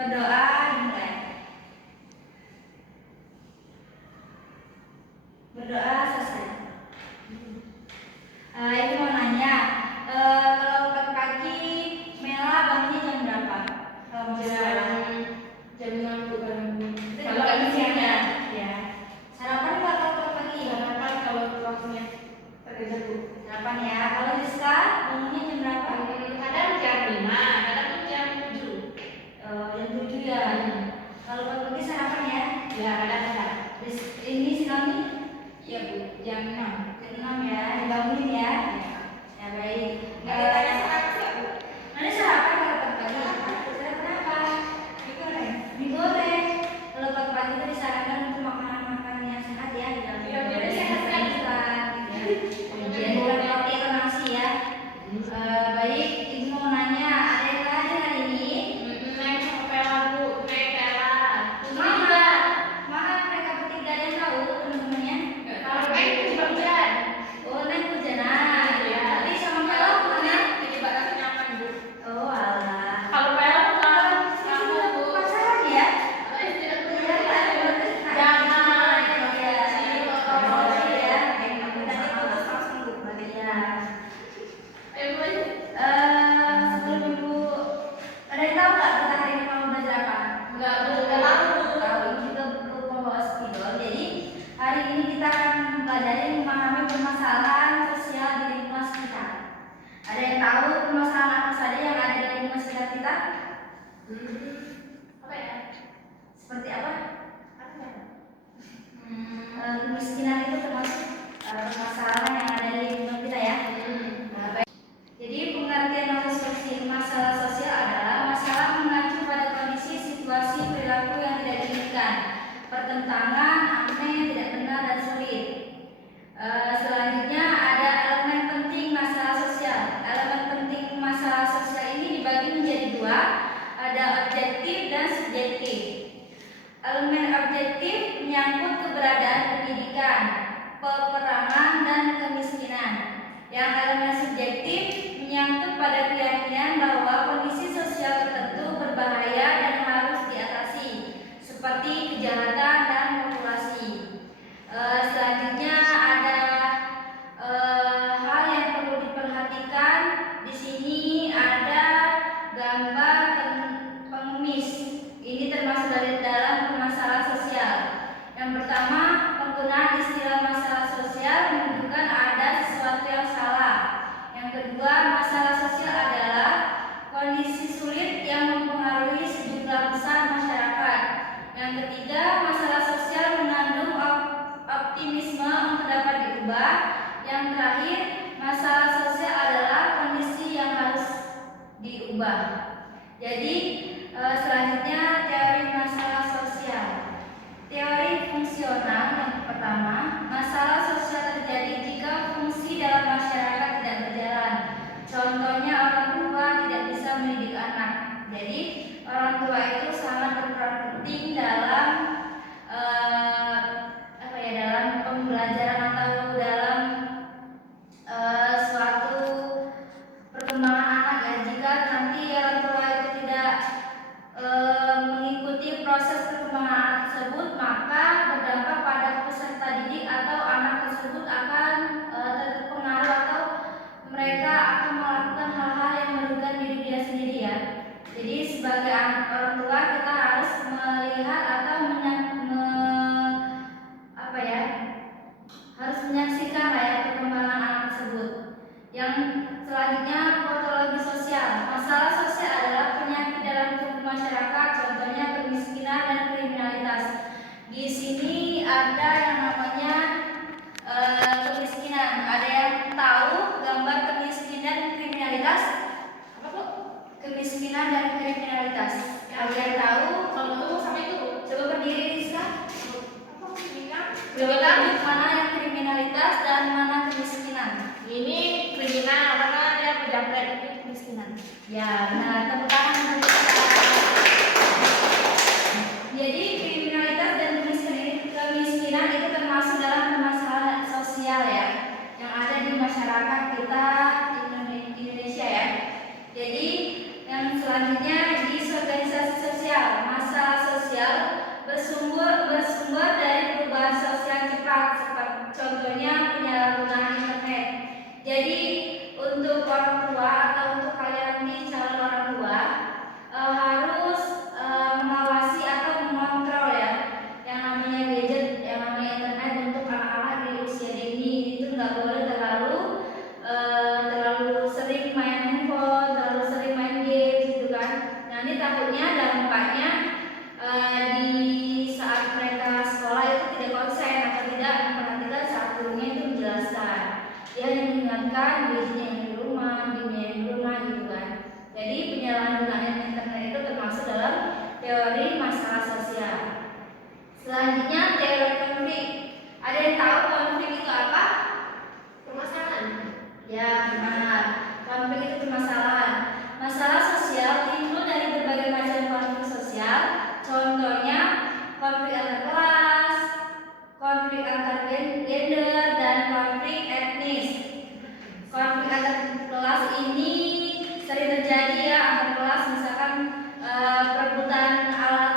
Berdoa dimulai. Berdoa selesai. Ini mau nanya, kalau pagi Mela bangunnya jam berapa? Kalau mau jam 6 bukan. Kalau pagi siang ya. Sarapan nggak kalau pagi? Sarapan kalau waktunya kerja Bu. Sarapan ya. Kalau Rizka bangunnya jam berapa? Kadang jam 5, kadang jam 7. Jam 7 ya. Kalau pagi sarapan ya? Ya kadang-kadang. Ini Sinami? Iya Bu, jam 6. Jam 6 ya. Dibangunin ya. Ya baik. Tanya sarapan siap Bu. Nanti sarapan kalau pagi. Sarapan apa? Mie goreng. Kalau pagi itu disarankan untuk makanan-makanan yang sehat ya. Iya, biar sehat kan. Jadi bukan roti atau nasi ya. Baik, Ibu mau nanya, ada yang lain hari ini? Naik sepeda Bu, naik Pela. Mana mereka bertiga ada yang tahu teman-temannya? Naik hujan. Oh, naik hujanan. Iya. Tapi sama Pela kemana? Jadi batasnya nyaman Bu. Oh, alah. Kalau Pela pulang Kamu Bu. pacaran ya? Tidak Bu. Jangan. Iya. Oh iya. Nanti putus langsung Bu, berarti ya. Sebelum Ibu, ada yang tahu nggak kita hari ini mau belajar apa? Enggak Bu, enggak tahu Bu. Tahu, ini juga buku pembawa spidol. Jadi hari ini kita akan belajar memahami permasalahan sosial di lingkungan sekitar. Ada yang tahu permasalahan apa saja yang ada di lingkungan sekitar kita? Apa ya? Seperti apa? Apa ya? Kemiskinan itu termasuk permasalahan yang ada di lingkungan kita ya. Baik. Jadi pengertian masalah sosial adalah masalah mengacu pada kondisi, situasi, perilaku yang tidak diinginkan, pertentangan, aneh, tidak benar dan sulit. Selanjutnya ada elemen penting masalah sosial. Elemen penting masalah sosial ini dibagi menjadi dua, ada objektif dan subjektif. Elemen objektif menyangkut keberadaan pendidikan, peperangan dan kemiskinan. Yang elemen subjektif menyangkut pada keyakinan bahwa kondisi sosial tertentu berbahaya dan harus diatasi, seperti kejahatan dan populasi. Selanjutnya ada hal yang perlu diperhatikan. Di sini ada gambar pengemis. Ini termasuk dari dalam permasalahan sosial. Yang pertama, penggunaan istilah masalah sosial menunjukkan ada sesuatu yang salah. Yang kedua, masalah sosial adalah kondisi sulit yang mempengaruhi sejumlah besar masyarakat. Yang ketiga, masalah sosial mengandung optimisme untuk dapat diubah. Yang terakhir, masalah sosial adalah kondisi yang harus diubah. Jadi selanjutnya teori masalah sosial. Teori fungsional yang pertama, masalah sosial terjadi jika fungsi dalam masyarakat tidak berjalan. Contohnya orang tua tidak bisa mendidik anak. Jadi orang tua itu sangat berperan penting dalam dalam pembelajaran atau dalam suatu perkembangan anak ya. Jika nanti orang tua itu tidak mengikuti proses perkembangan anak tersebut, maka berdampak pada peserta didik atau anak tersebut akan terpengaruh atau mereka akan melakukan hal-hal yang merugikan diri dia sendiri ya. Jadi sebagai orang tua kita harus melihat atau harus menyaksikan perkembangan anak tersebut. Yang selanjutnya patologi sosial. Masalah sosial adalah penyakit dalam tubuh masyarakat, contohnya kemiskinan dan kriminalitas. Di sini ada yang namanya kemiskinan. Ada yang tahu gambar kemiskinan dan kriminalitas? Apa Bu? Kemiskinan dan kriminalitas. Kalian tahu? Kalau itu sama itu. Coba berdiri Rizka. Coba tahu mana yang kriminalitas dan mana kemiskinan? ini kriminal karena dia penjamret itu kemiskinan. Ya, benar. Tepuk tangan untuk kita. Jadi kriminalitas dan kemiskinan itu termasuk dalam permasalahan sosial ya, yang ada di masyarakat kita di Indonesia ya. Jadi yang selanjutnya disorganisasi sosial. takutnya dampaknya di saat mereka sekolah itu tidak konsen atau tidak memperhatikan saat gurunya itu menjelaskan. Dia mengingatkan dirinya yang di rumah, dirinya yang di rumah gitu kan. Jadi penyalahgunaan internet itu termasuk dalam teori masalah sosial. Selanjutnya teori konflik. Ada yang tahu konflik itu apa? Permasalahan. Ya, benar. Konflik itu permasalahan. Masalah sosial timbul dari berbagai macam konflik sosial. Contohnya konflik antar kelas, konflik antar gender, dan konflik etnis. Konflik antar kelas ini sering terjadi ya, antar kelas misalkan perebutan alat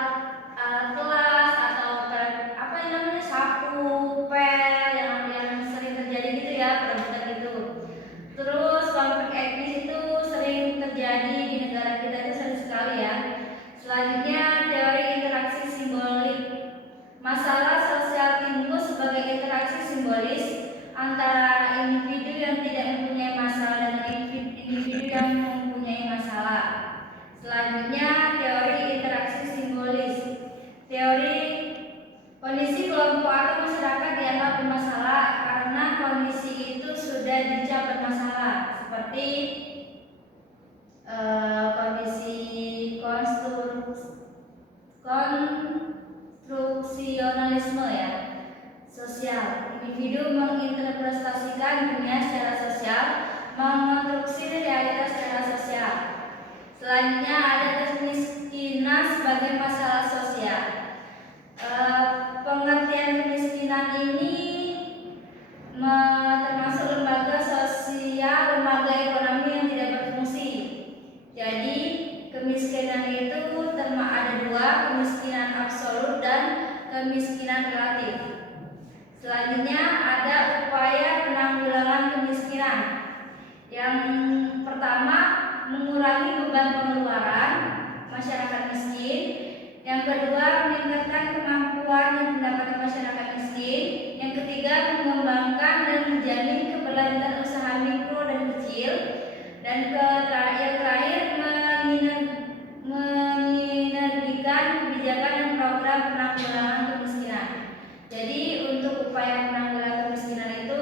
kelas atau apa yang namanya sapu, pel yang sering terjadi gitu ya, perebutan itu. Terus konflik etnis itu sering terjadi di negara kita itu sering sekali ya. Selanjutnya teori interaksi simbolik. Masalah sosial timbul sebagai interaksi simbolis antara individu yang tidak mempunyai masalah dan individu yang mempunyai masalah. Selanjutnya teori interaksi simbolis. Teori kondisi kelompok atau masyarakat dianggap bermasalah karena kondisi itu sudah dicap bermasalah, seperti kondisi konstruksionalisme ya, sosial. Individu menginterpretasikan dunia secara sosial, mengonstruksi realitas secara sosial. Selanjutnya ada kemiskinan sebagai masalah sosial. Pengertian kemiskinan ini termasuk lembaga sosial, lembaga ekonomi yang tidak berfungsi. Jadi kemiskinan itu ada dua, kemiskinan absolut dan kemiskinan relatif. Selanjutnya ada upaya penanggulangan kemiskinan. Yang pertama, mengurangi beban pengeluaran masyarakat miskin. Yang kedua, meningkatkan kemampuan dan pendapatan masyarakat miskin. Yang ketiga, mengembangkan dan menjamin keberlanjutan usaha mikro dan kecil. Dan yang terakhir, menginergikan kebijakan dan program penanggulangan kemiskinan. Jadi untuk upaya penanggulangan kemiskinan itu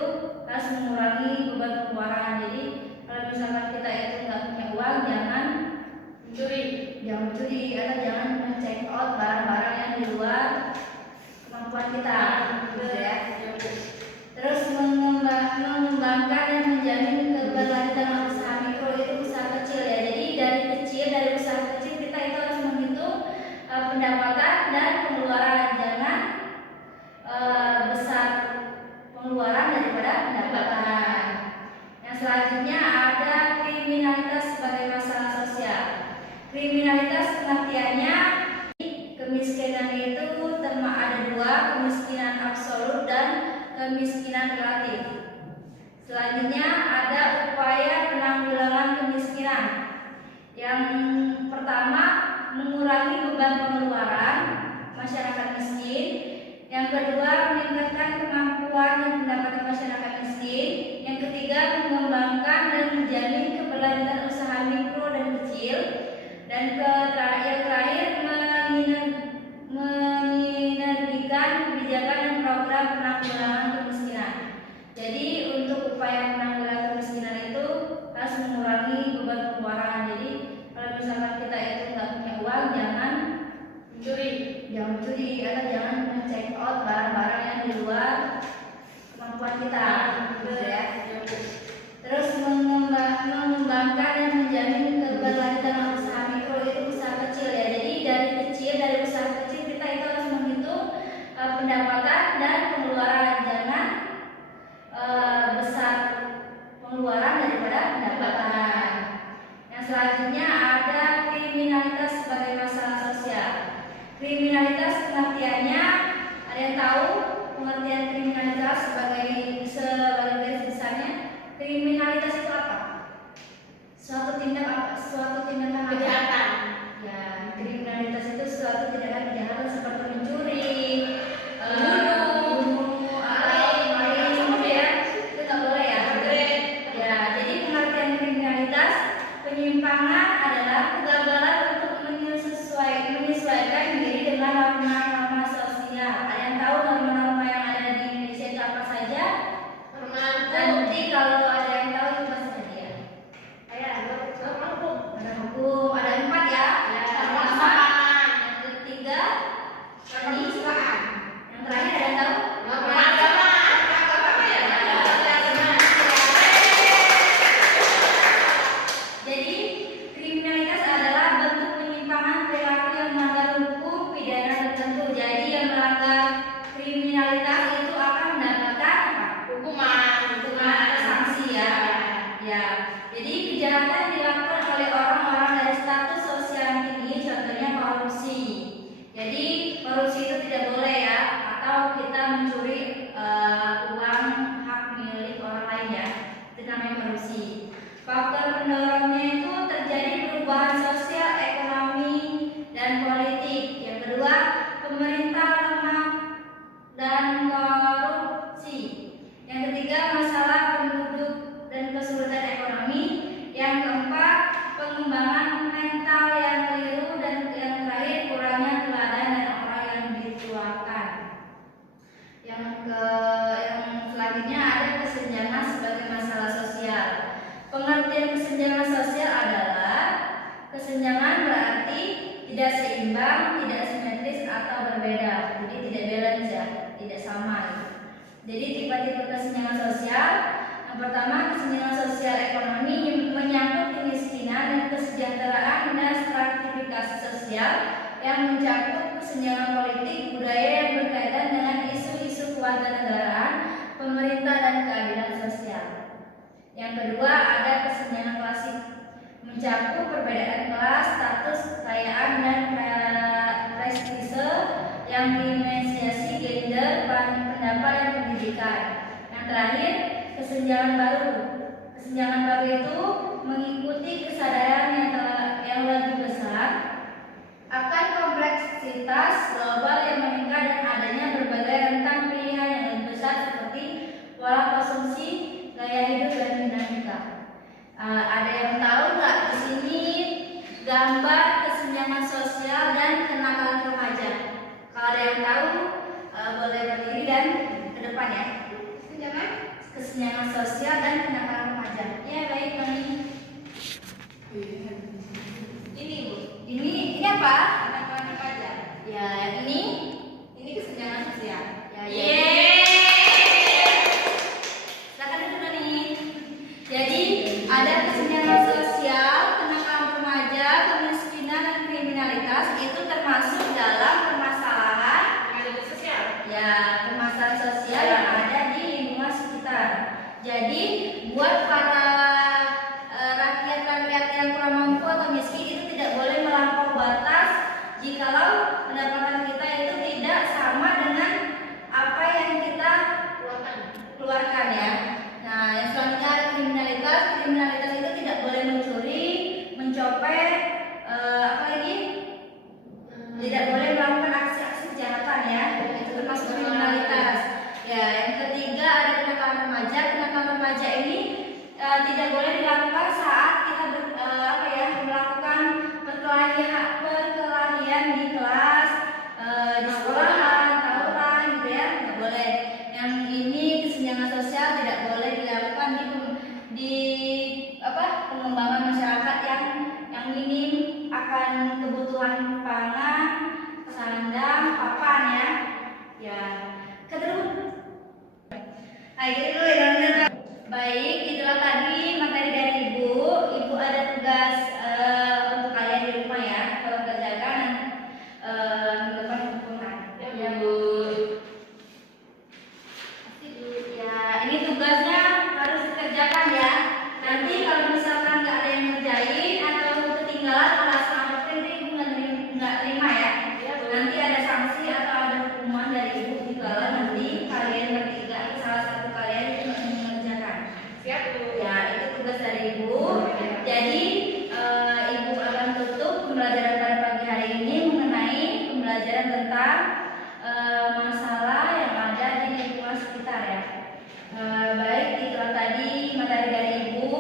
harus mengurangi beban pengeluaran. Jadi kalau misalkan kita itu nggak punya uang, jangan mencuri atau jangan men-check out barang-barang yang di luar kemampuan kita, gitu ya. Terus mengembangkan dan menjamin keberlanjutan usaha mikro itu usaha kecil ya. Jadi dari usaha kecil kita itu harus menghitung pendapatan dan pengeluaran, jangan besar pengeluaran daripada pendapatan. Yang selanjutnya ada kriminalitas sebagai masalah sosial. Kriminalitas pengertiannya, kemiskinan itu ada dua, kemiskinan absolut dan kemiskinan relatif. Selanjutnya ada upaya penanggulangan kemiskinan. Yang pertama, mengurangi beban pengeluaran masyarakat miskin. Yang kedua, meningkatkan kemampuan dan pendapatan masyarakat miskin. Yang ketiga, mengembangkan dan menjamin keberlanjutan usaha mikro dan kecil. Dan yang terakhir, menginergikan kebijakan dan program penanggulangan kemiskinan. Jadi untuk upaya penanggulangan kemiskinan itu harus mengurangi beban pengeluaran. Jadi kalau misalkan kita itu nggak punya uang, jangan mencuri atau jangan men-check out barang-barang yang di luar kemampuan kita, gitu ya. Terus mengembangkan dan menjamin keberlanjutan usaha mikro itu usaha kecil ya. Jadi dari usaha kecil kita itu harus menghitung pendapatan dan pengeluaran, jangan besar pengeluaran daripada pendapatan. Yang selanjutnya ada kriminalitas sebagai masalah sosial. Kriminalitas pengertiannya, ada yang tahu pengertian kriminalitas sebagai garis besarnya? Kriminalitas itu apa? Suatu tindakan Kejahatan. Ya, kriminalitas itu suatu tindakan kejahatan seperti mencuri, bunuh, atau ya, itu nggak boleh ya. Ya, jadi pengertian kriminalitas, penyimpangan adalah kegagalan untuk melanggar kriminalitas itu akan mendapatkan apa? Hukuman. Hukuman atau sanksi ya. Ya. Jadi kejahatan dilakukan oleh orang-orang dari status sosial yang tinggi, contohnya korupsi. Jadi korupsi itu tidak boleh ya, atau kita mencuri uang hak milik orang lain ya. Itu namanya korupsi. Faktor pendorongnya itu terjadi perubahan sosial, ekonomi, dan politik. Yang kedua, pemerintah lemah dan korupsi. Yang ketiga, masalah penduduk dan kesulitan ekonomi. Yang keempat, pengembangan mental yang keliru, dan yang terakhir, kurangnya teladan dan orang yang dituakan. Yang selanjutnya ada kesenjangan sebagai masalah sosial. Pengertian kesenjangan sosial adalah kesenjangan berarti tidak seimbang, tidak simetris atau berbeda. Jadi tidak balance ya, tidak sama. Jadi tipe-tipe kesenjangan sosial. Yang pertama, kesenjangan sosial ekonomi menyangkut kemiskinan dan kesejahteraan dan stratifikasi sosial yang mencakup kesenjangan politik, budaya yang berkaitan dengan isu-isu kewarganegaraan, pemerintah dan keadilan sosial. Yang kedua, ada kesenjangan klasik mencakup perbedaan kelas, status, kekayaan dan prestise yang dimensiasi gender, pendapat dan pendidikan. Yang terakhir, kesenjangan baru. Kesenjangan baru itu mengikuti kesadaran yang lebih besar akan kompleksitas global yang meningkat dan adanya berbagai rentang pilihan yang lebih besar seperti pola konsumsi, gaya hidup dan dinamika. Ada yang tahu nggak di sini gambar kesenjangan sosial dan kenakalan remaja? Kalau ada yang tahu, boleh berdiri dan ke depan ya. Kesenjangan sosial dan kenakalan remaja. Ya baik, Mami. Ini Bu. Ini apa? Kenakalan remaja. Ya, yang ini kesenjangan sosial. ya. Yeay. Silakan dulu nih. Jadi ada kesenjangan sosial, kenakalan remaja, kemiskinan dan kriminalitas itu termasuk dalam permasalahan Sosial. ya, permasalahan sosial yang ada di lingkungan sekitar. Jadi buat para rakyat-rakyat yang kurang mampu atau miskin itu tidak boleh melampaui batas jikalau pendapatan kita itu tidak sama dengan apa yang kita keluarkan ya. Nah, yang selanjutnya ada kriminalitas. Kriminalitas itu tidak boleh mencuri, mencopet, apa lagi? Tidak boleh melakukan aksi-aksi kejahatan ya. Itu termasuk kriminalitas. Ya, yang ketiga ada kenakalan remaja. Kenakalan remaja ini tidak boleh dilakukan saat kita melakukan perkelahian di kelas, di sekolahan, tawuran gitu ya, nggak boleh. Yang ini kesenjangan sosial tidak boleh dilakukan di pengembangan masyarakat yang minim akan kebutuhan pangan, sandang, papan ya. Ya, kedua. Ayo dulu ya. Baik, itulah tadi materi dari Ibu. Ibu ada tugas untuk kalian di rumah ya. Kalau kerjakan minggu depan kumpulan. Ya Bu. Ya, ini tugasnya harus dikerjakan ya. Nanti kalau misalkan nggak ada yang ngerjain atau ketinggalan alasan apa itu Ibu nggak terima ya. Nanti ada sanksi atau ada hukuman dari Ibu jika nanti kalian bertiga salah satu kalian itu nggak mengerjakan. Siap Bu. Ya, itu tugas dari Ibu. Jadi Ibu akan tutup pembelajaran pada pagi hari ini mengenai pembelajaran tentang masalah yang ada di lingkungan sekitar ya. Baik, itulah tadi materi dari Ibu.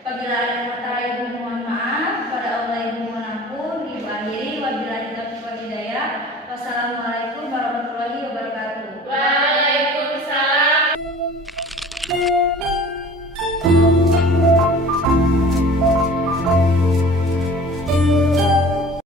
Apabila ada kata Ibu mohon maaf, pada Allah Ibu mohon ampun. Ibu akhiri wabillahi taufiq wal hidayah. Wassalamualaikum warahmatullahi wabarakatuh. Waalaikumsalam.